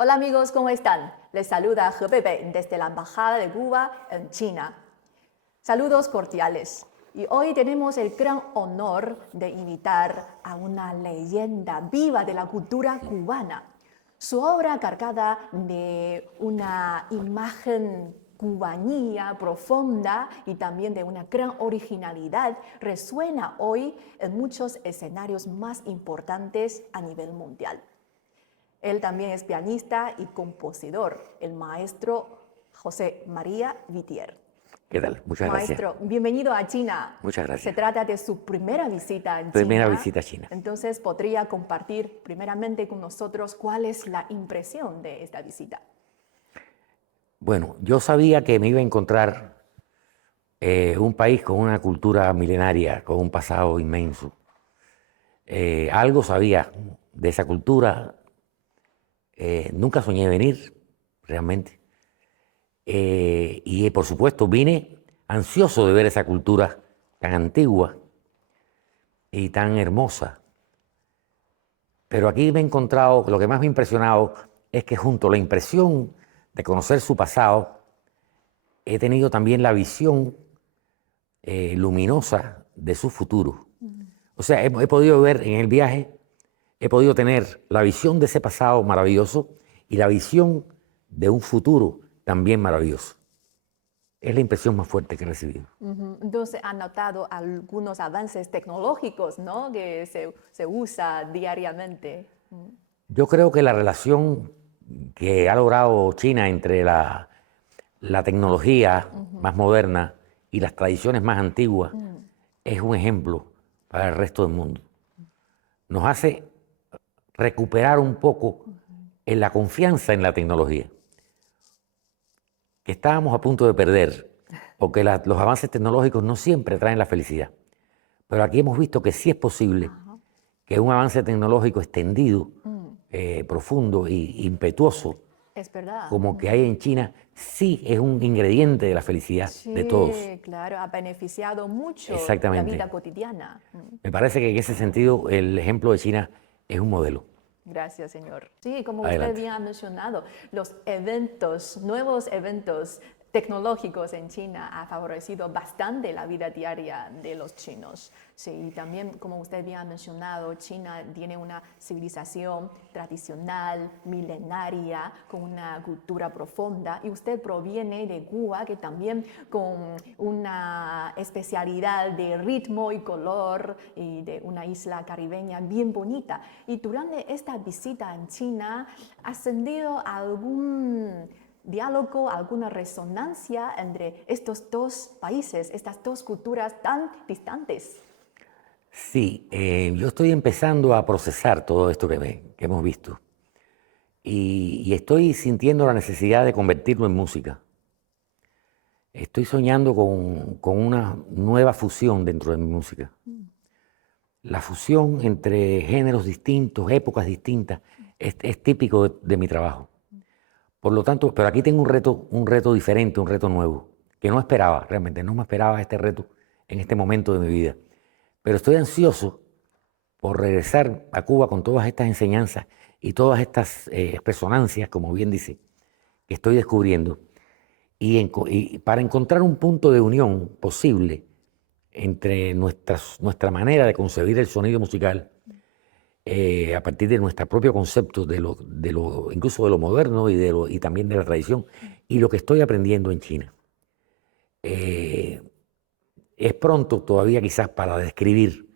Hola amigos, ¿cómo están? Les saluda He Pepe desde la Embajada de Cuba en China. Saludos cordiales. Y hoy tenemos el gran honor de invitar a una leyenda viva de la cultura cubana. Su obra cargada de una imagen cubanía profunda y también de una gran originalidad resuena hoy en muchos escenarios más importantes a nivel mundial. Él también es pianista y compositor, el maestro José María Whittier. ¿Qué tal? Muchas gracias. Maestro, bienvenido a China. Muchas gracias. Se trata de su primera visita en Primera China. visita a China. Entonces, ¿podría compartir primeramente con nosotros cuál es la impresión de esta visita? Bueno, yo sabía que me iba a encontrar un país con una cultura milenaria, con un pasado inmenso. Algo sabía de esa cultura. Nunca soñé venir, realmente. Y por supuesto vine ansioso de ver esa cultura tan antigua y tan hermosa. Pero aquí me he encontrado, lo que más me ha impresionado es que junto a la impresión de conocer su pasado, he tenido también la visión luminosa de su futuro. O sea, he podido ver en el viaje, he podido tener la visión de ese pasado maravilloso y la visión de un futuro también maravilloso. Es la impresión más fuerte que he recibido. Entonces, han notado algunos avances tecnológicos, ¿no?, que se usa diariamente. Yo creo que la relación que ha logrado China entre la tecnología más moderna y las tradiciones más antiguas es un ejemplo para el resto del mundo. Nos hace recuperar un poco en la confianza en la tecnología, que estábamos a punto de perder, porque los avances tecnológicos no siempre traen la felicidad. Pero aquí hemos visto que sí es posible que un avance tecnológico extendido, profundo e impetuoso, Es verdad. como que hay en China, sí es un ingrediente de la felicidad de todos. Sí, claro, ha beneficiado mucho la Exactamente. vida cotidiana. Me parece que en ese sentido el ejemplo de China es un modelo. Gracias, señor. Sí, como Adelante. usted bien ha mencionado, los eventos, nuevos eventos tecnológicos en China ha favorecido bastante la vida diaria de los chinos. Sí, y también, como usted bien ha mencionado, China tiene una civilización tradicional, milenaria, con una cultura profunda, y usted proviene de Cuba, que también con una especialidad de ritmo y color y de una isla caribeña bien bonita. Y durante esta visita en China, ¿ha sentido algún diálogo, alguna resonancia entre estos dos países, estas dos culturas tan distantes? Sí, yo estoy empezando a procesar todo esto que hemos visto y estoy sintiendo la necesidad de convertirlo en música. Estoy soñando con una nueva fusión dentro de mi música. La fusión entre géneros distintos, épocas distintas, es típico de mi trabajo. Por lo tanto, pero aquí tengo un reto diferente, un reto nuevo, que no esperaba, realmente no me esperaba este reto en este momento de mi vida. Pero estoy ansioso por regresar a Cuba con todas estas enseñanzas y todas estas resonancias, como bien dice, que estoy descubriendo, y para encontrar un punto de unión posible entre nuestra manera de concebir el sonido musical, a partir de nuestro propio concepto, incluso de lo moderno y también de la tradición, y lo que estoy aprendiendo en China. Es pronto todavía quizás para describir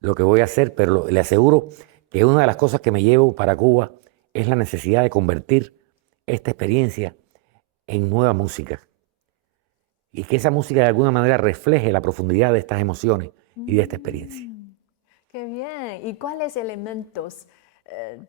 lo que voy a hacer, pero le aseguro que una de las cosas que me llevo para Cuba es la necesidad de convertir esta experiencia en nueva música. Y que esa música de alguna manera refleje la profundidad de estas emociones y de esta experiencia. ¡Qué bien! ¿Y cuáles elementos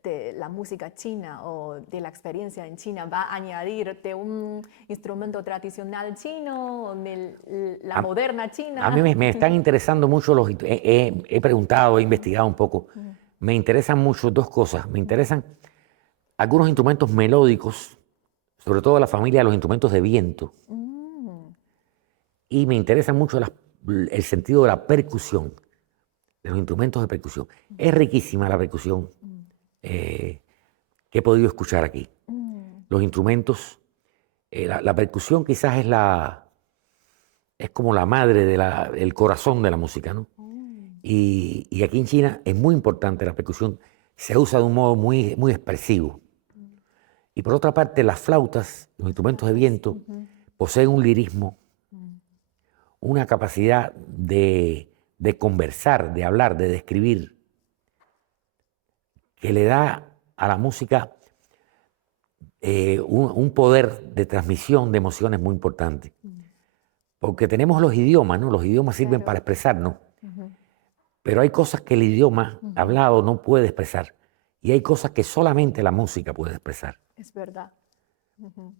de la música china o de la experiencia en China va a añadir de un instrumento tradicional chino o de la moderna china? A mí me están interesando mucho he preguntado, he investigado un poco. Me interesan mucho dos cosas. Me interesan algunos instrumentos melódicos, sobre todo la familia de los instrumentos de viento. Y me interesa mucho el sentido de la percusión, de los instrumentos de percusión. Es riquísima la percusión que he podido escuchar aquí. los instrumentos. La percusión quizás es como la madre, el corazón de la música, ¿no? Y aquí en China es muy importante la percusión, se usa de un modo muy, muy expresivo. Y por otra parte, las flautas, los instrumentos de viento, poseen un lirismo, una capacidad de conversar, de hablar, de describir, que le da a la música un poder de transmisión de emociones muy importante. Porque tenemos los idiomas, ¿no? Los idiomas sirven para expresarnos, pero hay cosas que el idioma hablado no puede expresar y hay cosas que solamente la música puede expresar. Es verdad.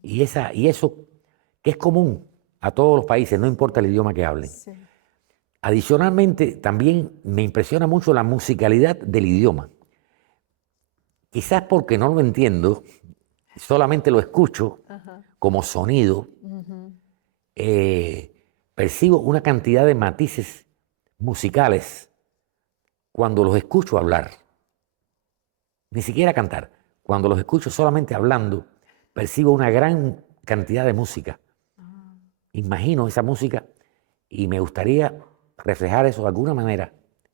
Y eso que es común a todos los países, no importa el idioma que hablen. Sí. Adicionalmente, también me impresiona mucho la musicalidad del idioma. Quizás porque no lo entiendo, solamente lo escucho como sonido, percibo una cantidad de matices musicales cuando los escucho hablar. Ni siquiera cantar. Cuando los escucho solamente hablando, percibo una gran cantidad de música. Imagino esa música y me gustaría reflejar eso de alguna manera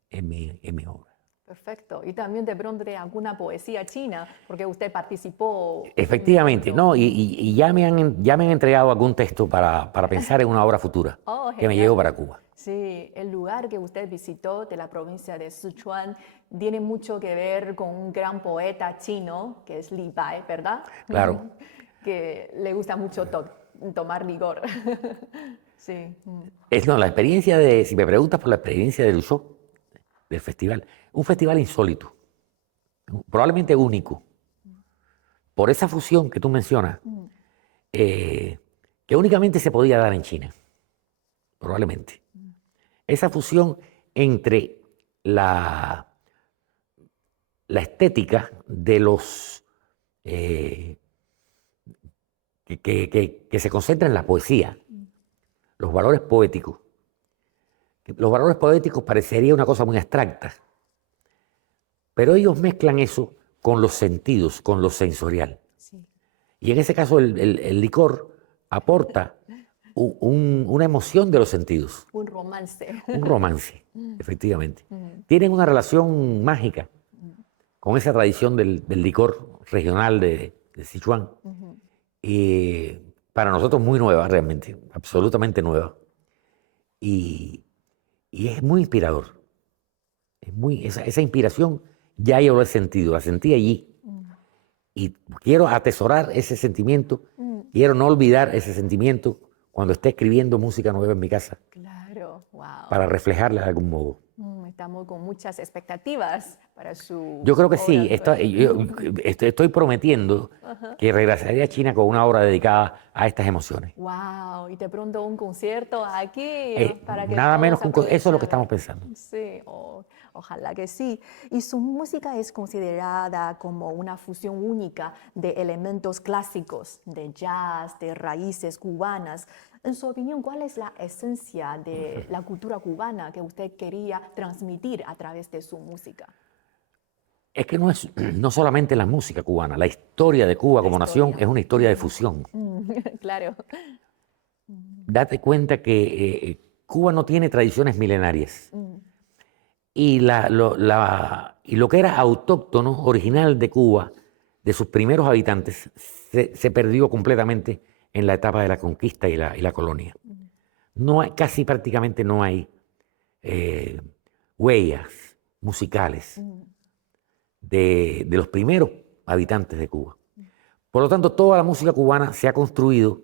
en mi obra. Perfecto. Y también de pronto de alguna poesía china, porque usted participó. Efectivamente, no, y ya me han entregado algún texto para pensar en una obra futura que me llevo para Cuba. Sí, el lugar que usted visitó de la provincia de Sichuan tiene mucho que ver con un gran poeta chino, que es Li Bai, ¿verdad? Claro. Que le gusta mucho tomar licor. Sí. No, la experiencia si me preguntas por la experiencia del show, del festival, un festival insólito, probablemente único, por esa fusión que tú mencionas, que únicamente se podía dar en China, probablemente. Esa fusión entre la estética de los que se concentra en la poesía, los valores poéticos. Los valores poéticos parecería una cosa muy abstracta, pero ellos mezclan eso con los sentidos, con lo sensorial. Sí. Y en ese caso el licor aporta una emoción de los sentidos. Un romance. Un romance, efectivamente. Tienen una relación mágica con esa tradición del licor regional de Sichuan. Y para nosotros muy nueva realmente, absolutamente nueva. Y es muy inspirador. Esa inspiración ya yo lo he sentido, la sentí allí. Y quiero atesorar ese sentimiento, quiero no olvidar ese sentimiento cuando esté escribiendo música nueva en mi casa. Claro, wow. Para reflejarla de algún modo. Estamos con muchas expectativas para su Yo creo que obra. sí, estoy prometiendo que regresaré a China con una obra dedicada a estas emociones. Wow, y de pronto un concierto aquí para que nada menos que eso es lo que aprovechen. estamos pensando. Sí, ojalá que sí. Y su música es considerada como una fusión única de elementos clásicos, de jazz, de raíces cubanas. En su opinión, ¿cuál es la esencia de la cultura cubana que usted quería transmitir a través de su música? Es que no solamente la música cubana, la historia de Cuba como nación es una historia de fusión. Claro. Date cuenta que Cuba no tiene tradiciones milenarias. Y lo que era autóctono, original de Cuba, de sus primeros habitantes, se perdió completamente en la etapa de la conquista y la colonia. Casi prácticamente no hay huellas musicales de los primeros habitantes de Cuba. Por lo tanto, toda la música cubana se ha construido,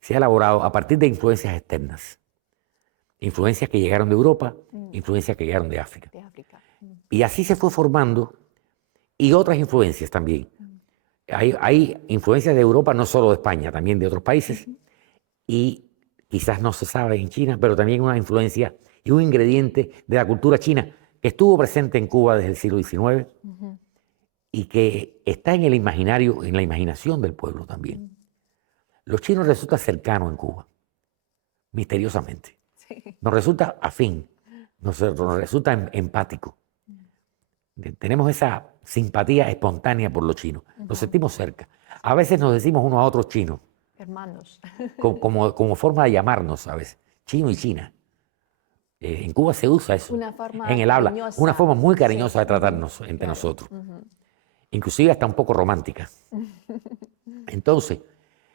se ha elaborado a partir de influencias externas. Influencias que llegaron de Europa, influencias que llegaron de África. Y así se fue formando, y otras influencias también. Hay influencias de Europa, no solo de España, también de otros países, y quizás no se sabe en China, pero también una influencia y un ingrediente de la cultura china que estuvo presente en Cuba desde el siglo XIX y que está en el imaginario, en la imaginación del pueblo también. Los chinos resultan cercanos en Cuba, misteriosamente. Sí. Nos resulta afín, nos resulta empático. Tenemos esa simpatía espontánea por los chinos. Nos sentimos cerca. A veces nos decimos unos a otros chinos, Hermanos. como forma de llamarnos a veces. Chino y China. En Cuba se usa eso, Una forma en el habla. cariñosa. Una forma muy Sí. cariñosa de tratarnos entre Claro. nosotros. Inclusive hasta un poco romántica. Entonces,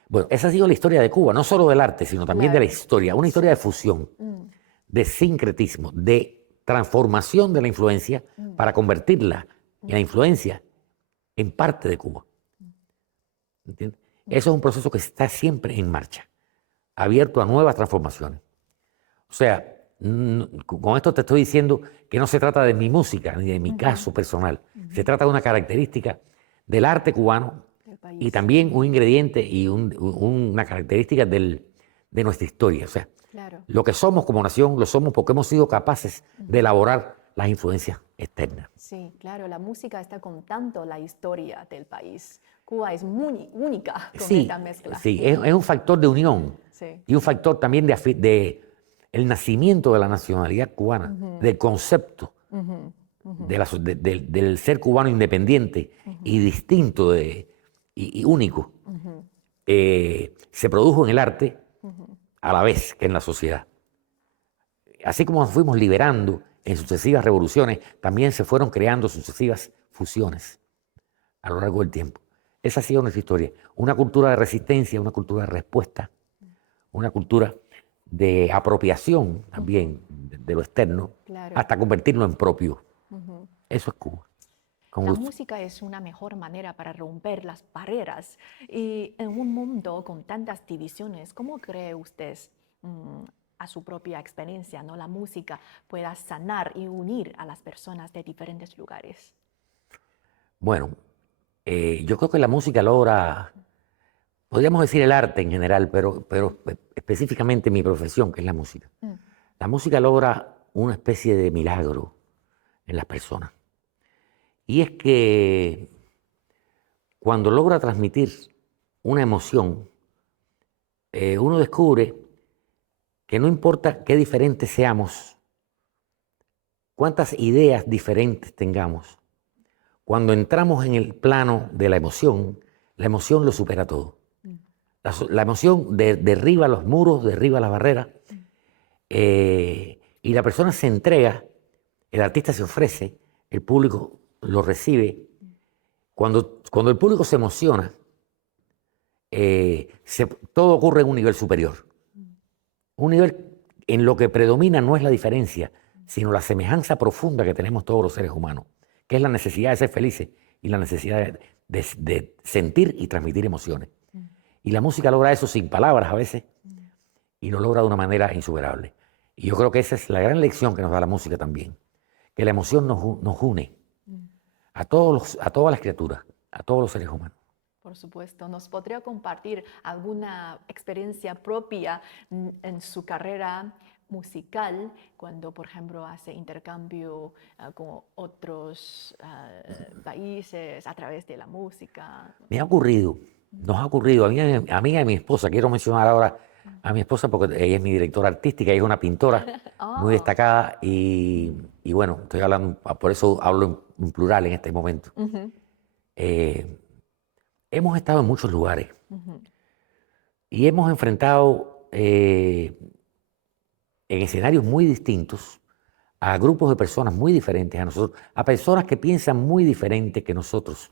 bueno, esa ha sido la historia de Cuba, no solo del arte, sino también de la Claro. historia. Una historia de fusión, de sincretismo, de transformación de la influencia para convertirla, la influencia, en parte de Cuba. ¿Entiendes? Eso es un proceso que está siempre en marcha, abierto a nuevas transformaciones. O sea, con esto te estoy diciendo que no se trata de mi música ni de mi caso personal. Se trata de una característica del arte cubano Del y país. también un ingrediente y una característica de nuestra historia. O sea, Claro. lo que somos como nación lo somos porque hemos sido capaces de elaborar las influencias externas. Sí, claro, la música está contando la historia del país. Cuba es muy única con Sí, esta mezcla. sí, es un factor de unión Sí. y un factor también de el nacimiento de la nacionalidad cubana, del concepto del ser cubano independiente y distinto y único. Se produjo en el arte a la vez que en la sociedad. Así como nos fuimos liberando en sucesivas revoluciones, también se fueron creando sucesivas fusiones a lo largo del tiempo. Esa ha sido nuestra historia. Una cultura de resistencia, una cultura de respuesta, una cultura de apropiación también de lo externo, Claro. hasta convertirlo en propio. Eso es Cuba. Con La gusto. música es una mejor manera para romper las barreras. Y en un mundo con tantas divisiones, ¿cómo cree usted, a su propia experiencia, ¿no? La música pueda sanar y unir a las personas de diferentes lugares? Bueno, yo creo que la música logra, podríamos decir el arte en general, pero específicamente mi profesión, que es la música. La música logra una especie de milagro en las personas. Y es que cuando logra transmitir una emoción, uno descubre que no importa qué diferentes seamos, cuántas ideas diferentes tengamos, cuando entramos en el plano de la emoción lo supera todo. La emoción derriba los muros, derriba las barreras, y la persona se entrega, el artista se ofrece, el público lo recibe. Cuando el público se emociona, todo ocurre en un nivel superior. Un nivel en lo que predomina no es la diferencia, sino la semejanza profunda que tenemos todos los seres humanos, que es la necesidad de ser felices y la necesidad de sentir y transmitir emociones. Y la música logra eso sin palabras a veces, y lo logra de una manera insuperable. Y yo creo que esa es la gran lección que nos da la música también, que la emoción nos une a todas las criaturas, a todos los seres humanos. Por supuesto, ¿nos podría compartir alguna experiencia propia en su carrera musical cuando, por ejemplo, hace intercambio con otros países a través de la música? Me ha ocurrido, nos ha ocurrido, a mí y a mi esposa, quiero mencionar ahora a mi esposa porque ella es mi directora artística, ella es una pintora muy destacada y bueno, estoy hablando, por eso hablo en plural en este momento. Hemos estado en muchos lugares y hemos enfrentado en escenarios muy distintos a grupos de personas muy diferentes a nosotros, a personas que piensan muy diferente que nosotros,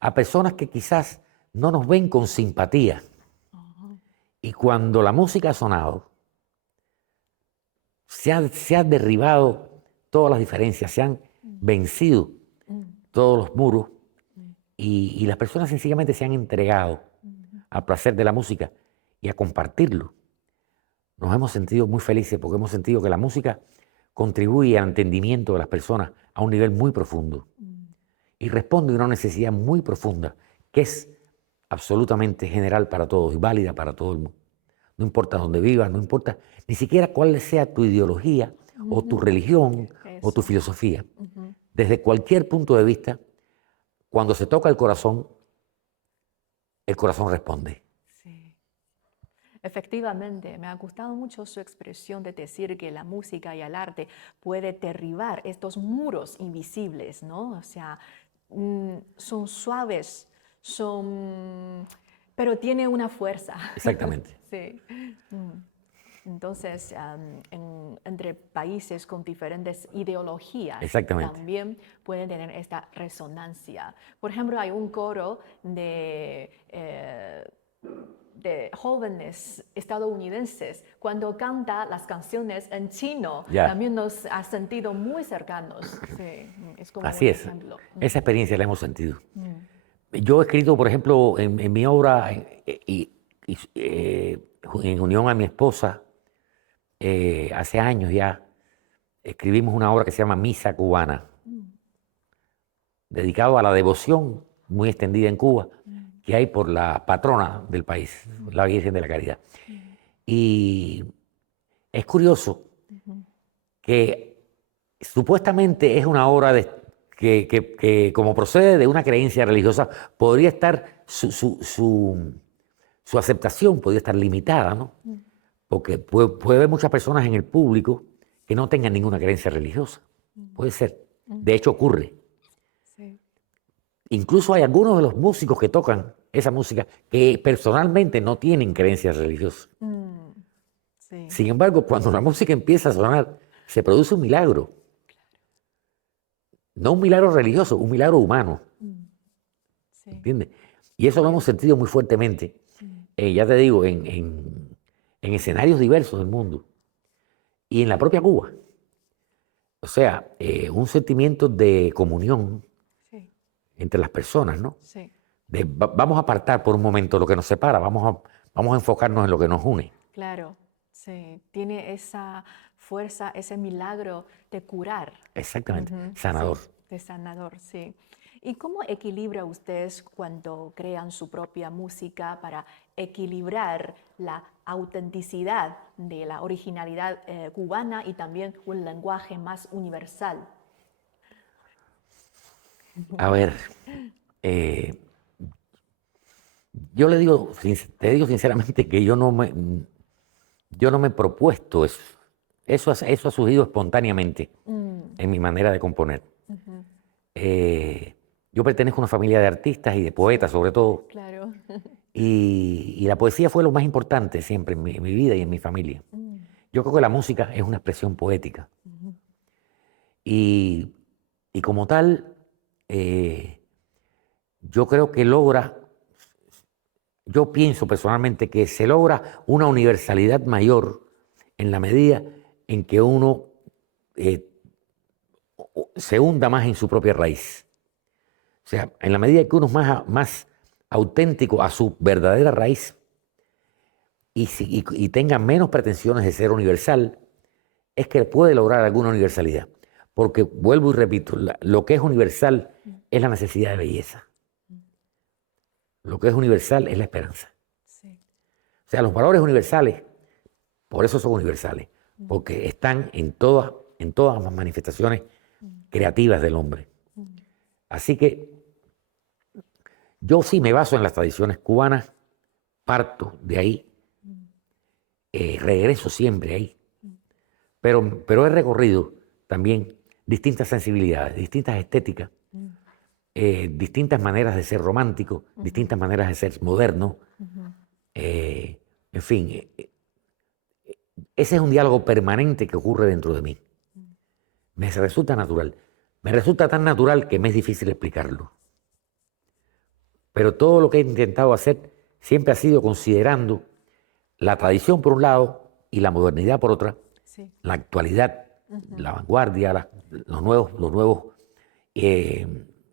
a personas que quizás no nos ven con simpatía. Y cuando la música ha sonado, se han derribado todas las diferencias, se han vencido todos los muros y las personas sencillamente se han entregado al placer de la música y a compartirlo. Nos hemos sentido muy felices porque hemos sentido que la música contribuye al entendimiento de las personas a un nivel muy profundo y responde a una necesidad muy profunda que es absolutamente general para todos y válida para todo el mundo. No importa dónde vivas, no importa ni siquiera cuál sea tu ideología o tu religión o tu filosofía. Desde cualquier punto de vista, cuando se toca el corazón responde. Sí. Efectivamente, me ha gustado mucho su expresión de decir que la música y el arte puede derribar estos muros invisibles, ¿no? O sea, son suaves, pero tiene una fuerza. Exactamente, Sí. Mm. Entonces, entre países con diferentes ideologías exactamente. también pueden tener esta resonancia. Por ejemplo, hay un coro de jóvenes estadounidenses, cuando canta las canciones en chino, Ya, también nos ha sentido muy cercanos. Sí, es como un así es. ejemplo. Esa experiencia la hemos sentido. Mm. Yo he escrito, por ejemplo, en mi obra, en unión a mi esposa, hace años ya, escribimos una obra que se llama Misa Cubana, Mm. dedicado a la devoción muy extendida en Cuba Mm. que hay por la patrona del país, la Virgen de la Caridad. Mm. Y es curioso Ujú. que supuestamente es una obra que como procede de una creencia religiosa, podría estar, su aceptación podría estar limitada, ¿no? Mm. Porque puede haber muchas personas en el público que no tengan ninguna creencia religiosa. Mm. Puede ser. De Ujú. hecho, ocurre. Sí. Incluso hay algunos de los músicos que tocan esa música que personalmente no tienen creencias religiosas. Mm. Sí. Sin embargo, cuando la música empieza a sonar, se produce un milagro. No un milagro religioso, un milagro humano. Mm. Sí. ¿Entiendes? Y eso lo hemos sentido muy fuertemente, Mm. ya te digo, en escenarios diversos del mundo y en la propia Cuba. O sea, un sentimiento de comunión Sí. entre las personas, ¿no? Sí. Vamos a apartar por un momento lo que nos separa, vamos a enfocarnos en lo que nos une. Claro, sí, tiene esa fuerza, ese milagro de curar. Exactamente, Ujú, sí, sanador. de sanador, sí. ¿Y cómo equilibra ustedes cuando crean su propia música para equilibrar la autenticidad de la originalidad cubana y también un lenguaje más universal? A ver, eh, yo te digo sinceramente que yo no me he propuesto eso. Eso ha surgido espontáneamente Mm. en mi manera de componer. Ujú. Eh, yo pertenezco a una familia de artistas y de poetas, Sí, sobre todo, claro. y la poesía fue lo más importante siempre en mi vida y en mi familia. Mm. Yo creo que la música es una expresión poética Ujú. y, y como tal, eh, yo creo que yo pienso personalmente que se logra una universalidad mayor en la medida en que uno eh, se hunda más en su propia raíz. O sea, en la medida que uno es más auténtico a su verdadera raíz y tenga menos pretensiones de ser universal, es que puede lograr alguna universalidad. Porque, vuelvo y repito, lo que es universal Mm. es la necesidad de belleza. Mm. Lo que es universal es la esperanza. Sí. O sea, los valores universales, por eso son universales, Mm. porque están en todas las manifestaciones Mm. creativas del hombre. Mm. Así que yo sí me baso en las tradiciones cubanas, parto de ahí, Mm. regreso siempre ahí, Mm. pero he recorrido también distintas sensibilidades, distintas estéticas, Mm. distintas maneras de ser romántico, Ujú. distintas maneras de ser moderno, Ujú. en fin, ese es un diálogo permanente que ocurre dentro de mí. Mm. Me resulta natural. Me resulta tan natural que me es difícil explicarlo. Pero todo lo que he intentado hacer siempre ha sido considerando la tradición por un lado y la modernidad por otra, Sí. la actualidad, Ujú. la vanguardia, los nuevos eh,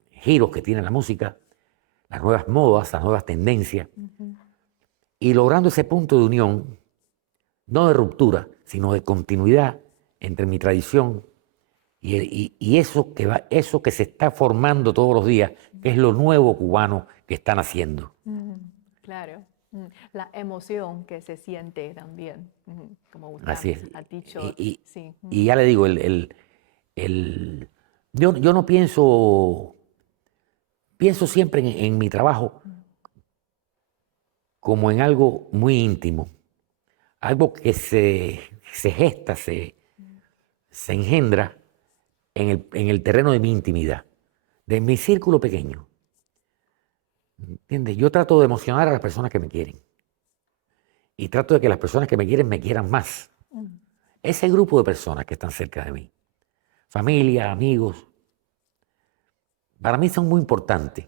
giros que tiene la música, las nuevas modas, las nuevas tendencias, Ujú. y logrando ese punto de unión, no de ruptura, sino de continuidad entre mi tradición y eso que se está formando todos los días, que es lo nuevo cubano que están haciendo. Mm. Claro. Mm. La emoción que se siente también, como usted Así es. ha dicho, Y, y- sí. y ya le digo, yo no pienso siempre en mi trabajo Mm. como en algo muy íntimo. algo que se gesta, se engendra en el terreno de mi intimidad, de mi círculo pequeño. ¿Entiendes? Yo trato de emocionar a las personas que me quieren y trato de que las personas que me quieran más. Ese grupo de personas que están cerca de mí, familia, amigos, para mí son muy importantes.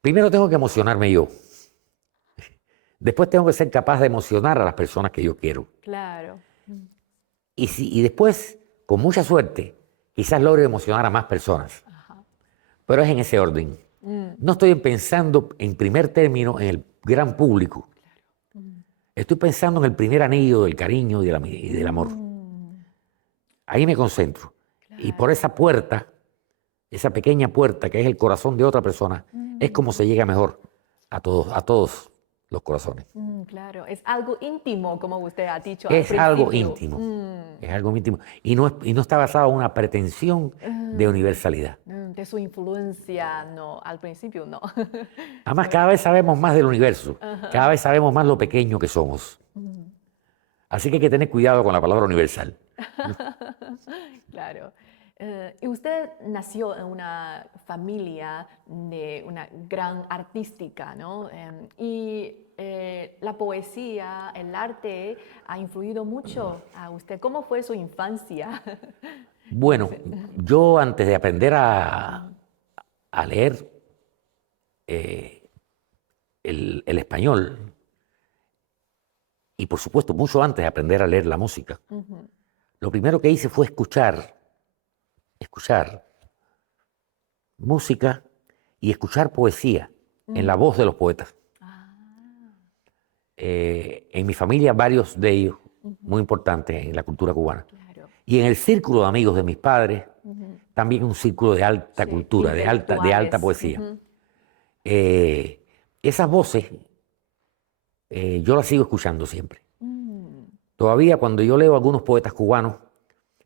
Primero tengo que emocionarme yo. Después tengo que ser capaz de emocionar a las personas que yo quiero. Claro. Y después, con mucha suerte, quizás logre emocionar a más personas. Ajá. Pero es en ese orden. No estoy pensando en primer término en el gran público. Estoy pensando en el primer anillo del cariño y del amor. Ahí me concentro. Y por esa puerta, esa pequeña puerta que es el corazón de otra persona, es como se llega mejor a todos los corazones. Claro, es algo íntimo, como usted ha dicho al Es principio. algo íntimo. Es algo íntimo. Y no está basado en una pretensión de universalidad. De su influencia, no, al principio no. Además, cada vez sabemos más del universo. Cada vez sabemos más lo pequeño que somos. Así que hay que tener cuidado con la palabra universal. Claro. Y usted nació en una familia de una gran artística, ¿no? La poesía, el arte ha influido mucho a usted. ¿Cómo fue su infancia? Bueno, yo antes de aprender a leer el español, y por supuesto mucho antes de aprender a leer la música, lo primero que hice fue escuchar música y escuchar poesía en la voz de los poetas. En mi familia varios de ellos, muy importantes en la cultura cubana. Claro. Y en el círculo de amigos de mis padres, también un círculo de alta cultura, de alta poesía. Esas voces yo las sigo escuchando siempre. Todavía cuando yo leo a algunos poetas cubanos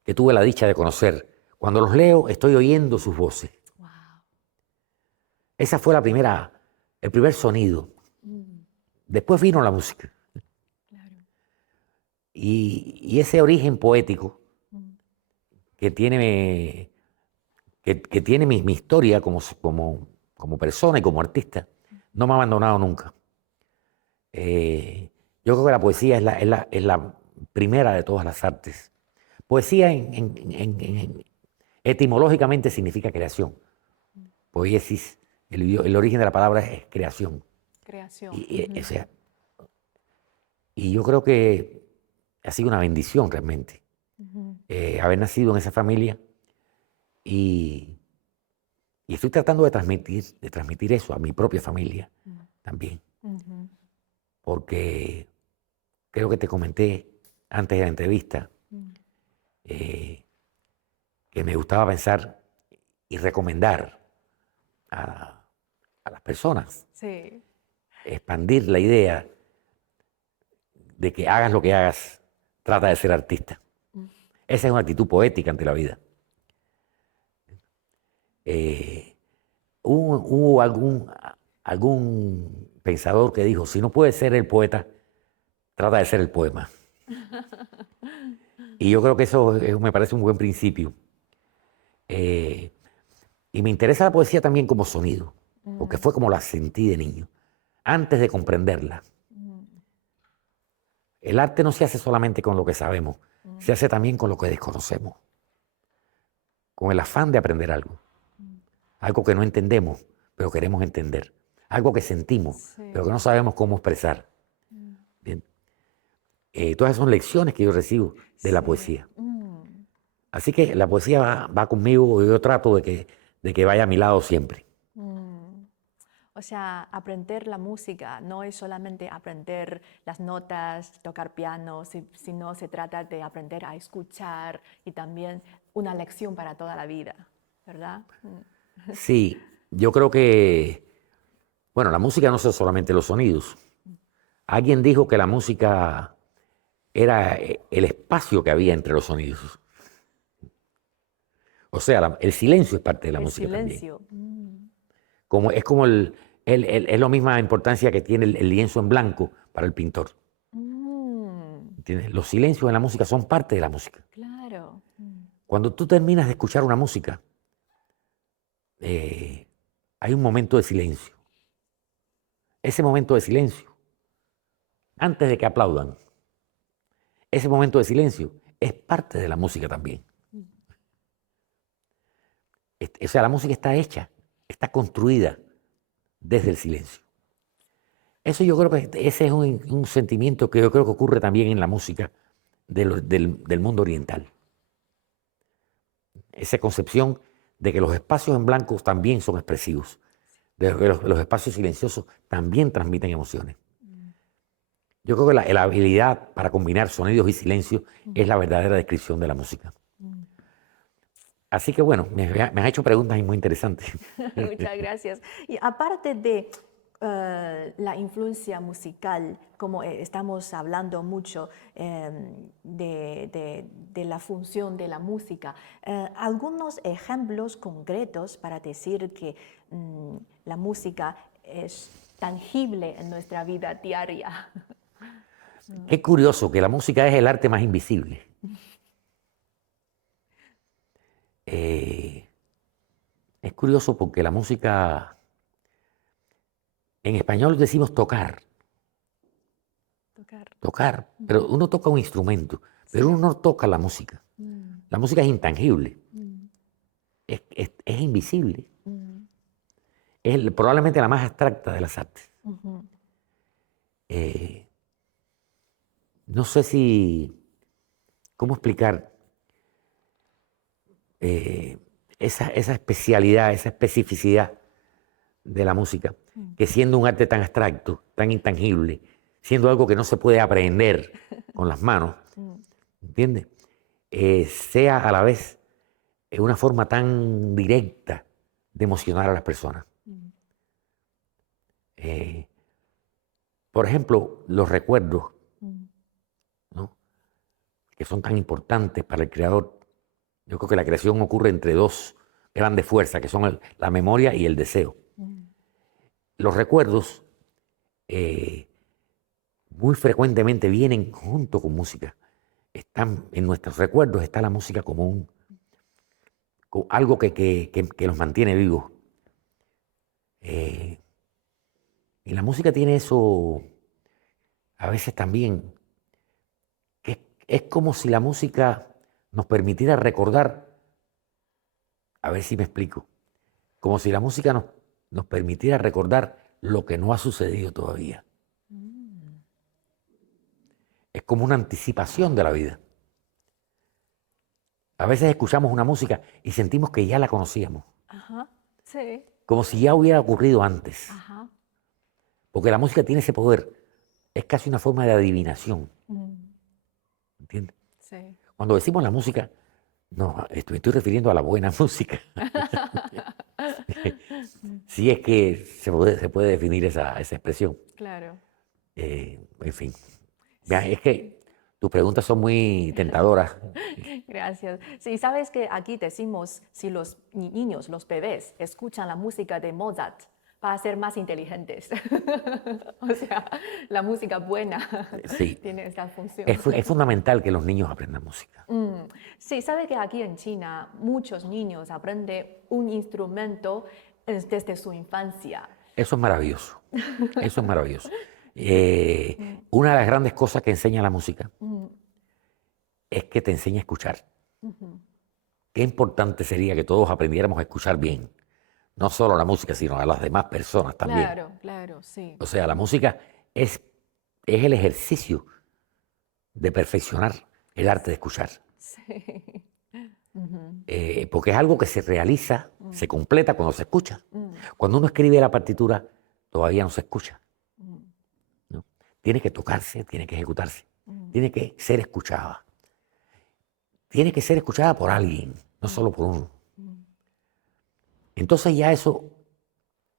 que tuve la dicha de conocer, cuando los leo estoy oyendo sus voces. Wow. Esa fue el primer sonido. Después vino la música. Claro. Y ese origen poético que tiene, que tiene mi historia como persona y como artista, no me ha abandonado nunca. Yo creo que la poesía es la primera de todas las artes. Poesía etimológicamente significa creación. Poiesis, el origen de la palabra es creación. Creación. Y yo creo que ha sido una bendición realmente haber nacido en esa familia y estoy tratando de transmitir eso a mi propia familia también. Porque creo que te comenté antes de la entrevista que me gustaba pensar y recomendar a las personas. Sí. Expandir la idea de que hagas lo que hagas, trata de ser artista. Esa es una actitud poética ante la vida. Hubo algún pensador que dijo, si no puedes ser el poeta, trata de ser el poema. Y yo creo que eso me parece un buen principio. Y me interesa la poesía también como sonido, porque fue como la sentí de niño, antes de comprenderla. El arte no se hace solamente con lo que sabemos, se hace también con lo que desconocemos, con el afán de aprender algo. Algo que no entendemos, pero queremos entender. Algo que sentimos, pero que no sabemos cómo expresar. Bien. Todas esas son lecciones que yo recibo de la poesía. Así que la poesía va conmigo y yo trato de que vaya a mi lado siempre. O sea, aprender la música no es solamente aprender las notas, tocar piano, sino se trata de aprender a escuchar y también una lección para toda la vida, ¿verdad? Sí, yo creo que, bueno, la música no son solamente los sonidos. Alguien dijo que la música era el espacio que había entre los sonidos. O sea, el silencio es parte de la música silencio. también. Es como es la misma importancia que tiene el lienzo en blanco para el pintor. ¿entiendes? Los silencios en la música son parte de la música. Claro. Cuando tú terminas de escuchar una música, hay un momento de silencio. Ese momento de silencio, antes de que aplaudan, ese momento de silencio es parte de la música también. O sea, la música está hecha, está construida desde el silencio. Eso yo creo que ese es un sentimiento que yo creo que ocurre también en la música del mundo oriental. Esa concepción de que los espacios en blanco también son expresivos, de que los espacios silenciosos también transmiten emociones. Yo creo que la habilidad para combinar sonidos y silencios es la verdadera descripción de la música. Así que bueno, me has hecho preguntas muy interesantes. Muchas gracias. Y aparte de la influencia musical, como estamos hablando mucho de la función de la música, algunos ejemplos concretos para decir que la música es tangible en nuestra vida diaria. Qué curioso que la música es el arte más invisible. Es curioso porque la música, en español decimos tocar, pero uno toca un instrumento, pero uno no toca la música. La música es intangible, es invisible, es probablemente la más abstracta de las artes. No sé cómo explicar esa especialidad, esa especificidad de la música, que siendo un arte tan abstracto, tan intangible, siendo algo que no se puede aprender con las manos, ¿entiendes? Sea a la vez una forma tan directa de emocionar a las personas. Por ejemplo, los recuerdos, ¿no?, que son tan importantes para el creador. Yo creo que la creación ocurre entre dos grandes fuerzas, que son la memoria y el deseo. Los recuerdos muy frecuentemente vienen junto con música. En nuestros recuerdos está la música como algo que los mantiene vivos. Y la música tiene eso a veces también, que es como si la música nos permitiera recordar, a ver si me explico, como si la música nos permitiera recordar lo que no ha sucedido todavía. Es como una anticipación de la vida. A veces escuchamos una música y sentimos que ya la conocíamos. Ajá, sí. Como si ya hubiera ocurrido antes. Ajá. Porque la música tiene ese poder. Es casi una forma de adivinación. ¿Entiendes? Sí. Cuando decimos la música, no, estoy refiriendo a la buena música. Si es que se puede definir esa expresión. Claro. En fin. Es que tus preguntas son muy tentadoras. Gracias. Sí, sabes que aquí decimos, si los niños, los bebés, escuchan la música de Mozart, van a ser más inteligentes. O sea, la música buena Sí. tiene esta función. Es fundamental que los niños aprendan música. Sí, sabe que aquí en China muchos niños aprenden un instrumento desde su infancia. Eso es maravilloso. Eso es maravilloso. Una de las grandes cosas que enseña la música es que te enseña a escuchar. Qué importante sería que todos aprendiéramos a escuchar bien. No solo a la música, sino a las demás personas también. Claro, claro, sí. O sea, la música es el ejercicio de perfeccionar el arte de escuchar. Sí. Porque es algo que se realiza, se completa cuando se escucha. Cuando uno escribe la partitura, todavía no se escucha. ¿No? Tiene que tocarse, tiene que ejecutarse, tiene que ser escuchada. Tiene que ser escuchada por alguien, no solo por uno. Entonces ya eso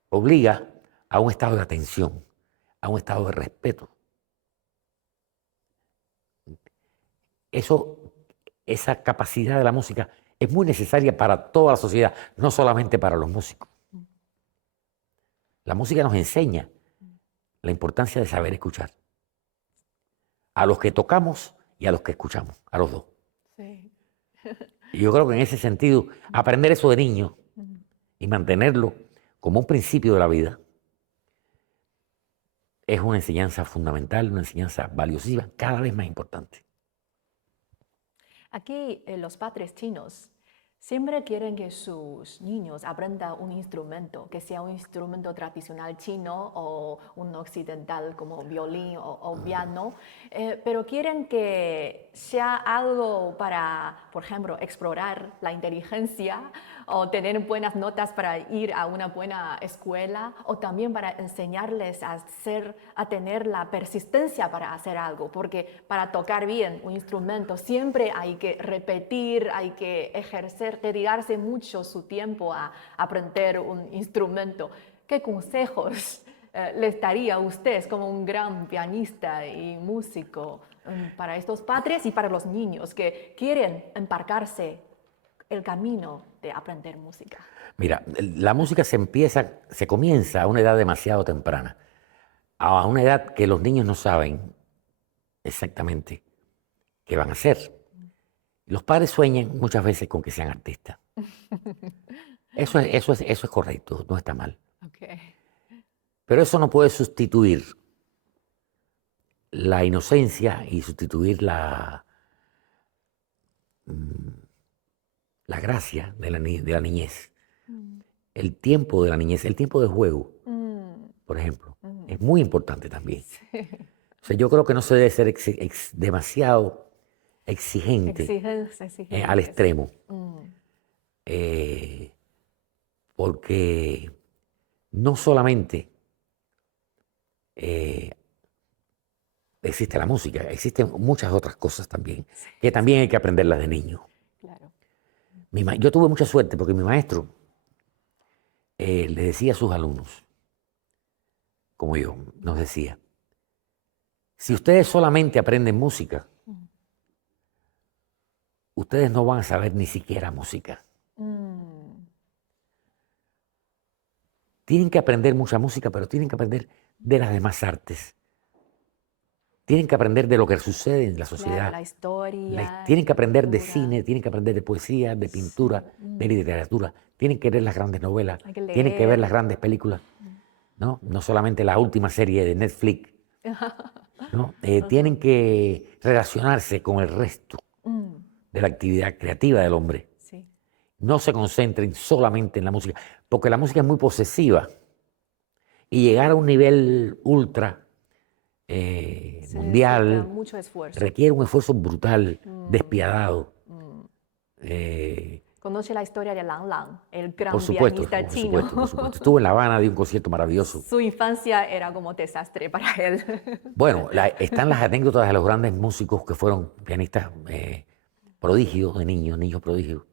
obliga a un estado de atención, a un estado de respeto. Esa capacidad de la música es muy necesaria para toda la sociedad, no solamente para los músicos. La música nos enseña la importancia de saber escuchar. a los que tocamos y a los que escuchamos, a los dos. Sí. Y yo creo que en ese sentido, aprender eso de niño y mantenerlo como un principio de la vida es una enseñanza fundamental, una enseñanza valiosísima, cada vez más importante. Aquí los padres chinos siempre quieren que sus niños aprendan un instrumento, que sea un instrumento tradicional chino o un occidental como violín o piano, pero quieren que sea algo para, por ejemplo, explorar la inteligencia o tener buenas notas para ir a una buena escuela o también para enseñarles a tener la persistencia para hacer algo, porque para tocar bien un instrumento siempre hay que repetir, hay que ejercer, dedicarse mucho su tiempo a aprender un instrumento. ¿Qué consejos les daría a ustedes como un gran pianista y músico para estos padres y para los niños que quieren embarcarse el camino de aprender música? Mira, la música se comienza a una edad demasiado temprana, a una edad que los niños no saben exactamente qué van a hacer. Los padres sueñan muchas veces con que sean artistas. Eso es correcto, no está mal. Okay. Pero eso no puede sustituir la inocencia y sustituir la gracia de la niñez. El tiempo de la niñez, el tiempo de juego, por ejemplo, es muy importante también. O sea, yo creo que no se debe ser demasiado exigente al extremo. Porque no solamente existe la música, existen muchas otras cosas también, que también hay que aprenderlas de niño. Claro. Yo tuve mucha suerte porque mi maestro le decía a sus alumnos, como yo, nos decía, si ustedes solamente aprenden música, ustedes no van a saber ni siquiera música. Tienen que aprender mucha música, pero tienen que aprender de las demás artes. Tienen que aprender de lo que sucede en la sociedad. Claro, la historia. Tienen que aprender de cultura. cine, tienen que aprender de poesía, de pintura, de literatura. Tienen que leer las grandes novelas, Hay que tienen que ver leer. las grandes películas. ¿No? No solamente la última serie de Netflix. ¿No? Tienen que relacionarse con el resto de la actividad creativa del hombre. Sí. No se concentren solamente en la música, porque la música es muy posesiva. Y llegar a un nivel ultra mundial Mucho esfuerzo. requiere un esfuerzo brutal, despiadado. Conoce la historia de Lang Lang, el gran Por supuesto, pianista chino. por supuesto. Estuvo en La Habana, dio un concierto maravilloso. Su infancia era como desastre para él. Bueno, están las anécdotas de los grandes músicos que fueron pianistas prodigios de niños prodigios,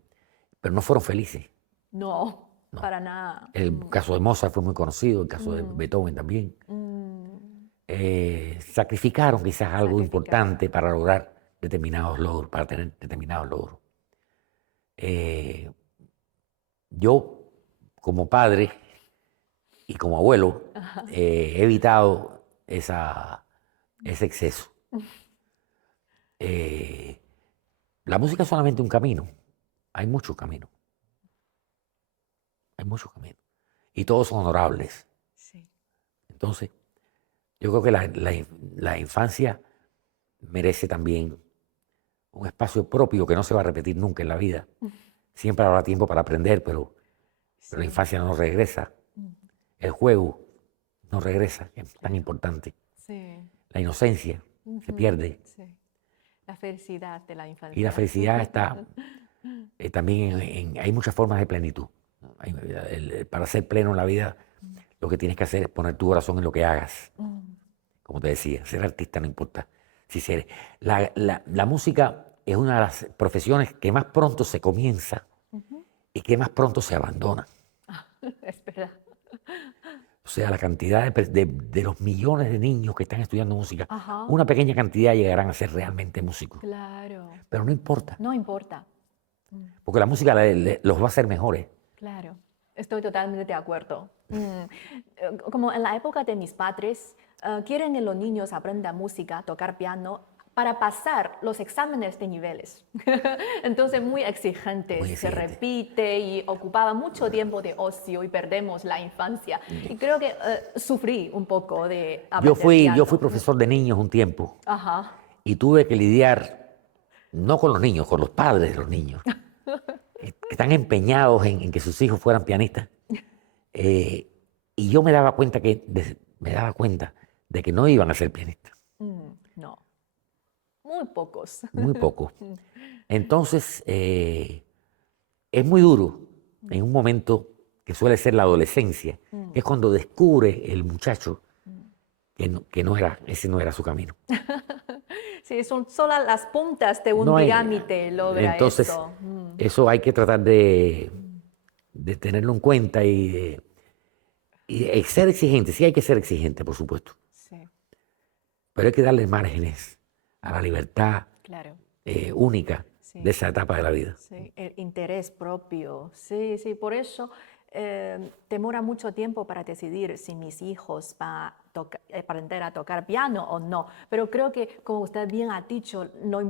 pero no fueron felices. No, para nada. El caso de Mozart fue muy conocido, el caso de Beethoven también. Sacrificaron quizás algo importante para lograr determinados logros, para tener determinados logros. Yo, como padre y como abuelo, he evitado ese exceso. La música es solamente un camino. Hay muchos caminos. Hay muchos caminos. Y todos son honorables. Sí. Entonces, yo creo que la infancia merece también un espacio propio que no se va a repetir nunca en la vida. Siempre habrá tiempo para aprender, pero la infancia no regresa. El juego no regresa, que es tan importante. Sí. La inocencia se pierde. Sí. La felicidad de la infancia. Y la felicidad está también hay muchas formas de plenitud. Para ser pleno en la vida, lo que tienes que hacer es poner tu corazón en lo que hagas. Como te decía, ser artista no importa. Si eres. La música es una de las profesiones que más pronto se comienza y que más pronto se abandona. Es verdad. O sea, la cantidad de los millones de niños que están estudiando música, Ajá. una pequeña cantidad llegarán a ser realmente músicos. Claro. Pero no importa, No importa. porque la música los va a hacer mejores. Claro. Estoy totalmente de acuerdo. Como en la época de mis padres, quieren que los niños aprendan música, tocar piano para pasar los exámenes de niveles. Entonces, muy exigente, Muy se exigente. repite y ocupaba mucho tiempo de ocio y perdemos la infancia. Y creo que sufrí un poco de Yo aprender fui, piano. yo fui profesor de niños un tiempo Ajá. y tuve que lidiar no con los niños, con los padres de los niños, que están empeñados en que sus hijos fueran pianistas. Y yo me daba cuenta de que no iban a ser pianistas, No, muy pocos. muy pocos. Entonces, es muy duro en un momento que suele ser la adolescencia, que es cuando descubre el muchacho ese no era su camino. Sí, son solo las puntas de un No hay, pirámide logra entonces, eso. eso hay que tratar de tenerlo en cuenta y ser exigente. Sí hay que ser exigente, por supuesto, Sí, pero hay que darle márgenes a la libertad claro. única Sí. de esa etapa de la vida. Sí, el interés propio. Sí, sí, por eso demora mucho tiempo para decidir si mis hijos van a aprender a tocar piano o no. Pero creo que, como usted bien ha dicho, lo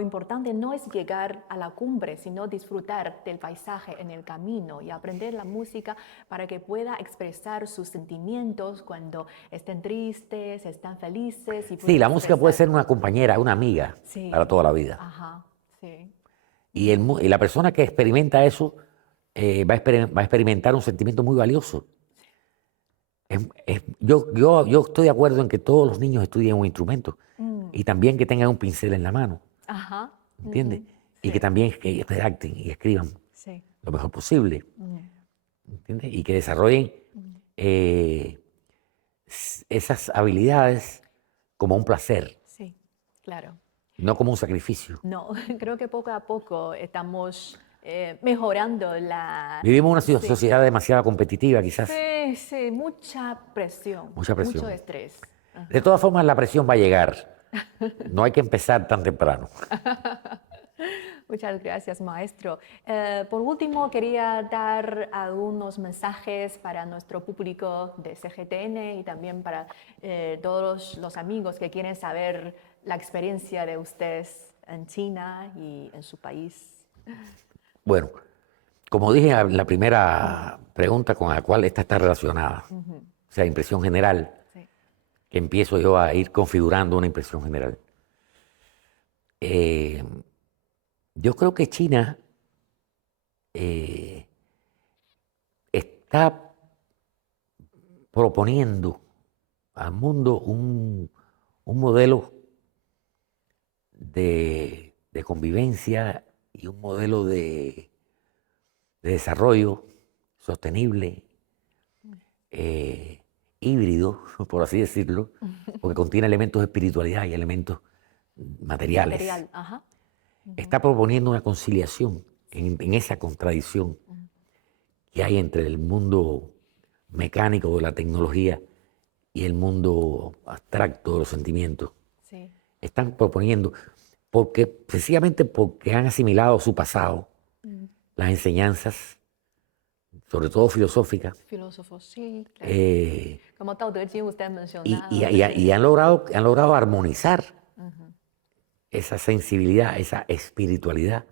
importante no es llegar a la cumbre, sino disfrutar del paisaje en el camino y aprender la música para que pueda expresar sus sentimientos cuando estén tristes, están felices. Y Sí, pueda la música puede expresar. ser una compañera, una amiga Sí. para toda la vida. Ajá, sí. Y la persona que experimenta eso va a experimentar un sentimiento muy valioso. Yo estoy de acuerdo en que todos los niños estudien un instrumento y también que tengan un pincel en la mano, Ajá. ¿entiendes? Y Sí. que también que redacten y escriban Sí. lo mejor posible, ¿entiendes? Y que desarrollen eh, esas habilidades como un placer, Sí, claro. no como un sacrificio. No, creo que poco a poco estamos mejorando la... Vivimos en una Sí. sociedad demasiado competitiva, quizás, Sí, sí, mucha presión, mucha presión. mucho estrés. De todas formas, la presión va a llegar. No hay que empezar tan temprano. Muchas gracias, maestro. Por último, quería dar algunos mensajes para nuestro público de CGTN y también para todos los amigos que quieren saber la experiencia de ustedes en China y en su país. Bueno, como dije en la primera pregunta con la cual esta está relacionada, o sea, impresión general, Sí. que empiezo yo a ir configurando una impresión general. Yo creo que China está proponiendo al mundo un modelo de convivencia y un modelo de desarrollo sostenible, híbrido, por así decirlo, porque contiene elementos de espiritualidad y elementos materiales. Material, ajá. Está proponiendo una conciliación en esa contradicción que hay entre el mundo mecánico de la tecnología y el mundo abstracto de los sentimientos. Sí. Están proponiendo, precisamente porque han asimilado su pasado, las enseñanzas, sobre todo filosóficas, Filósofos, sí, claro. Como Tao Te Ching usted mencionaba. y han logrado armonizar esa sensibilidad, esa espiritualidad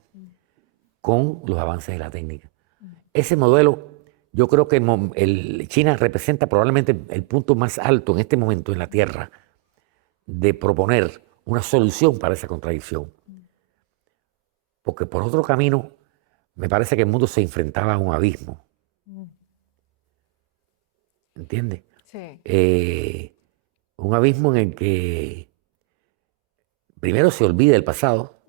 con los avances de la técnica. Ese modelo, yo creo que China representa probablemente el punto más alto en este momento en la Tierra de proponer una solución para esa contradicción. Porque por otro camino, me parece que el mundo se enfrentaba a un abismo. ¿Entiendes? Sí. Un abismo en el que primero se olvida el pasado,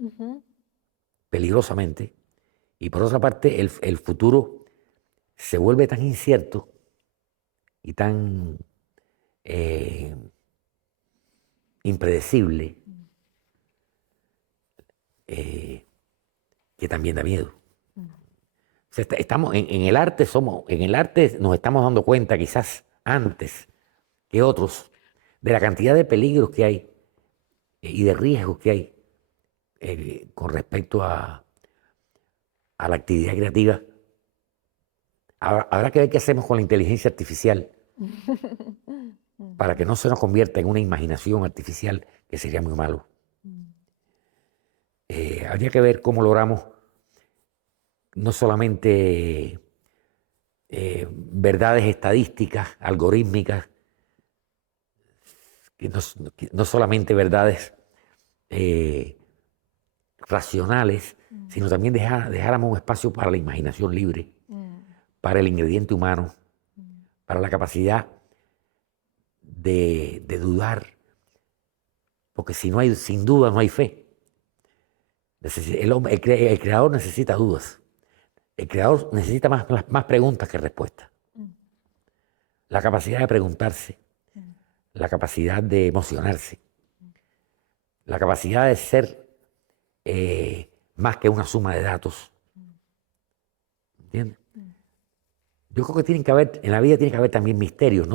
peligrosamente, y por otra parte el futuro se vuelve tan incierto y tan impredecible que también da miedo. O sea, estamos en el arte nos estamos dando cuenta quizás antes que otros de la cantidad de peligros que hay y de riesgos que hay con respecto a la actividad creativa. Habrá que ver qué hacemos con la inteligencia artificial para que no se nos convierta en una imaginación artificial, que sería muy malo. Habría que ver cómo logramos no solamente verdades estadísticas, algorítmicas, que no solamente verdades racionales, sino también dejáramos un espacio para la imaginación libre, para el ingrediente humano, para la capacidad de dudar, porque si no hay, sin duda no hay fe. El creador necesita dudas. El creador necesita más preguntas que respuestas. La capacidad de preguntarse, la capacidad de emocionarse, la capacidad de ser más que una suma de datos. ¿Entiendes? Yo creo que en la vida tiene que haber también misterios.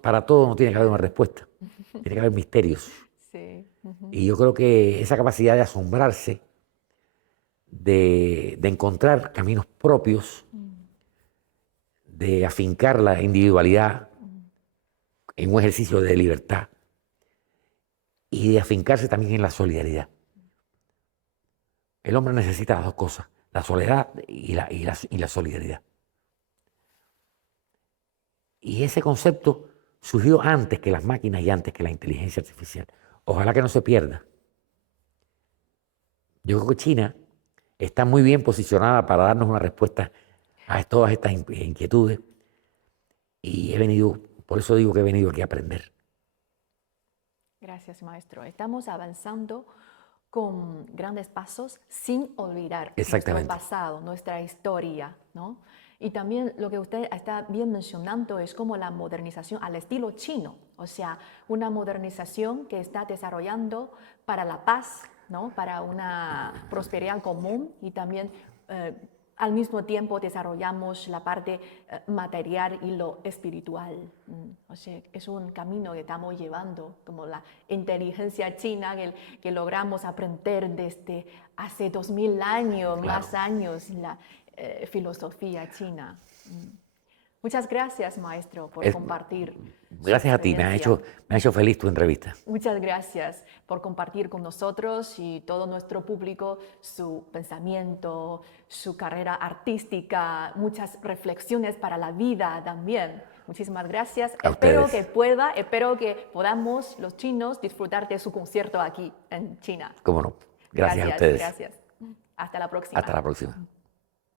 Para todo no tiene que haber una respuesta. Tiene que haber misterios. Sí. Y yo creo que esa capacidad de asombrarse, de encontrar caminos propios, de afincar la individualidad en un ejercicio de libertad y de afincarse también en la solidaridad. El hombre necesita las dos cosas, la soledad y la solidaridad. Y ese concepto surgió antes que las máquinas y antes que la inteligencia artificial. Ojalá que no se pierda. Yo creo que China está muy bien posicionada para darnos una respuesta a todas estas inquietudes y por eso digo que he venido aquí a aprender. Gracias, maestro. Estamos avanzando con grandes pasos sin olvidar nuestro pasado, nuestra historia, ¿no? Y también lo que usted está bien mencionando es como la modernización al estilo chino, o sea, una modernización que está desarrollando para la paz, ¿no? Para una prosperidad común y también al mismo tiempo desarrollamos la parte material y lo espiritual. O sea, es un camino que estamos llevando, como la inteligencia china que logramos aprender desde hace 2000 años, claro, más años, la filosofía china. Muchas gracias, maestro, por compartir. Gracias a ti, me ha hecho feliz tu entrevista. Muchas gracias por compartir con nosotros y todo nuestro público su pensamiento, su carrera artística, muchas reflexiones para la vida también. Muchísimas gracias. Espero que podamos los chinos disfrutar de su concierto aquí en China. Cómo no. Gracias a ustedes. Gracias. Hasta la próxima. Hasta la próxima.